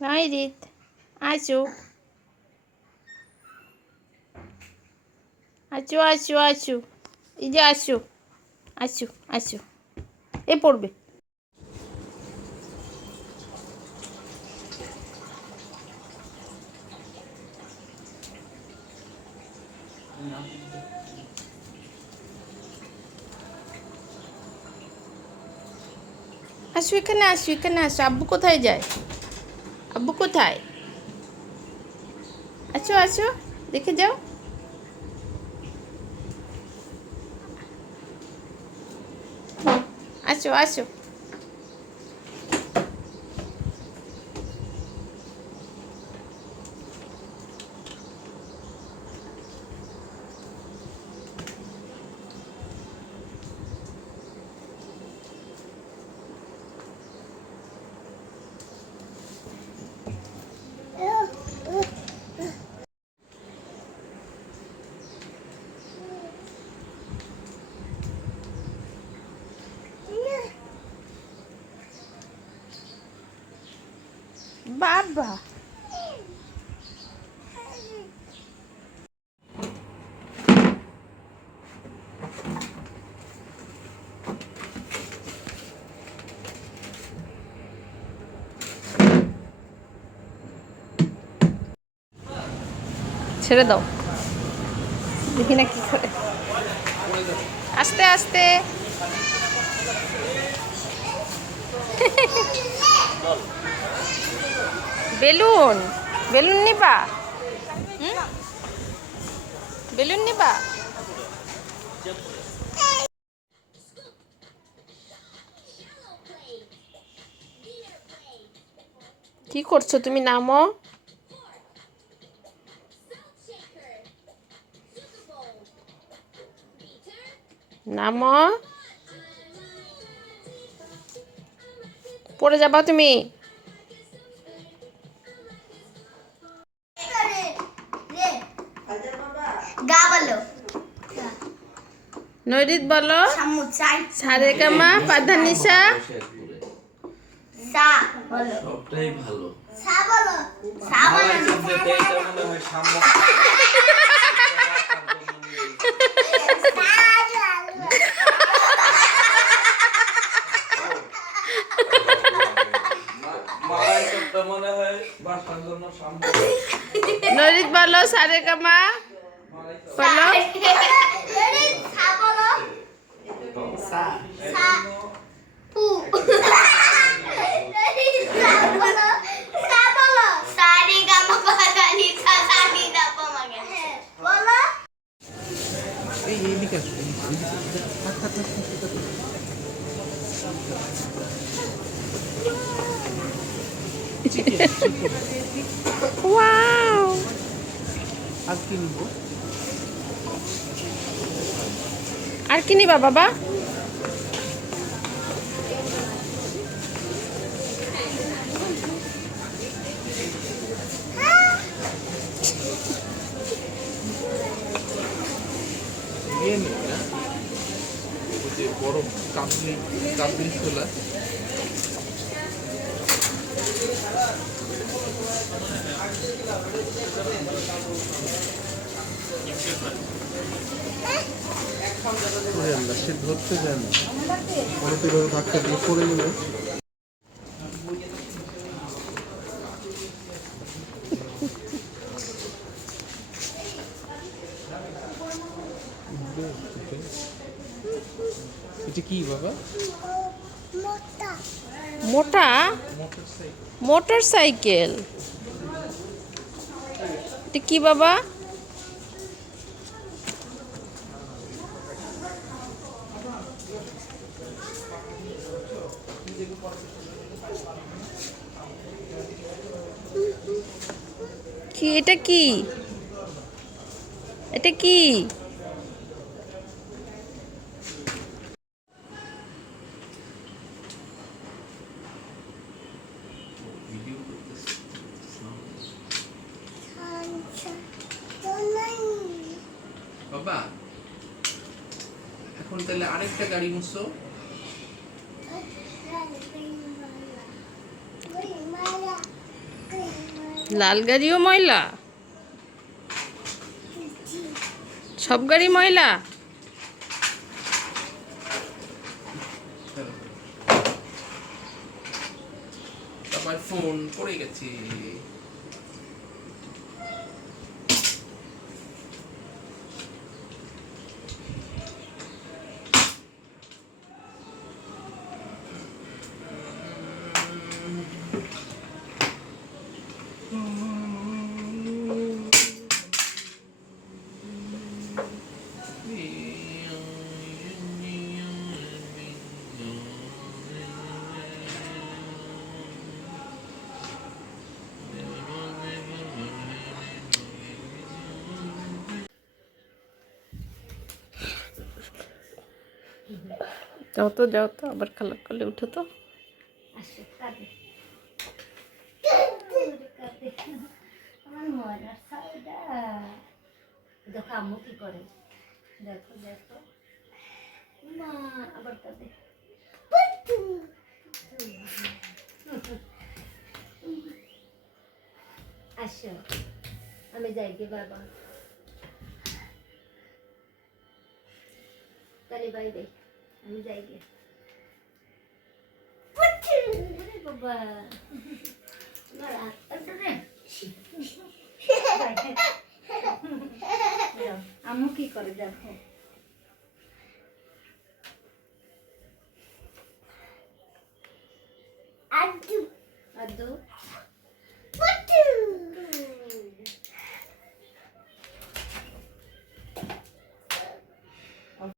নয়রিত, আসো আসো আসো আসো, এই যে আসো, আসো আসো, এ পড়বে। আসো এখানে, আসো এখানে আসো। আব্বু কোথায় যায়? আব্বু কোথায়? আসো আসো, দেখে যাও। আসো আসো। বাবা, ছেড়ে দাও, দেখি না কি করে। আস্তে আস্তে। বেলুন, বেলুন নিবা? বেলুন নিবা? কি করছো তুমি? নামো। নামো, পড়ে যাবা তুমি। গা বলো, নৈরিত বলো। সামুচাই সারেগামা পাধানিসা। সা বলো, সবটাই ভালো। সা বলো, সা বলো, মালাই শব্দটা এটা মনে হয় সাম্য। মালাই শব্দ মনে হয় বাসার জন্য সাম্য। নৈরিত বলো সারেগামা বলো। সা বলো, সা সা পু, সা বলো, সা বলো, সারি গামা পাদানি সা সানি দা পামাগে বলো। এই এইদিকে আসো, এইদিকে। থাক থাক থাক থাক, থাক। ওয়াও, আর কি নিবো? আর কি নিবা বাবা? নিয়ে নিবি না? ওই যে বড় কাবলি কাবলি ছোলা। ওরে আল্লাহ, সে ধরতে যায় না। পরে তো এভাবে ধাক্কা দিয়ে পড়ে গেলে। এটা কি বাবা? মোটা মোটরসাইকেল। Motor cycle. এটা কি বাবা? কি এটা? কি এটা? কি বাবা, এখন তাহলে আরেকটা গাড়ি মুছো। লাল গাড়িও ময়লা, সব গাড়ি ময়লা। আমার ফোন পড়ে গেছে। যাও তো আবার খালার কোলে উঠো তো। আসো কাঁদে কাঁদে আমার মরার সাউদা। দেখো আম্মু কি করে, দেখো দেখো মা আবার কাঁদে। আসো আমি যাই গে বাবা, তাহলে বাই বাই, আমি যাই গে বাবা। আম্মু কি করে দেখো। আদু আদু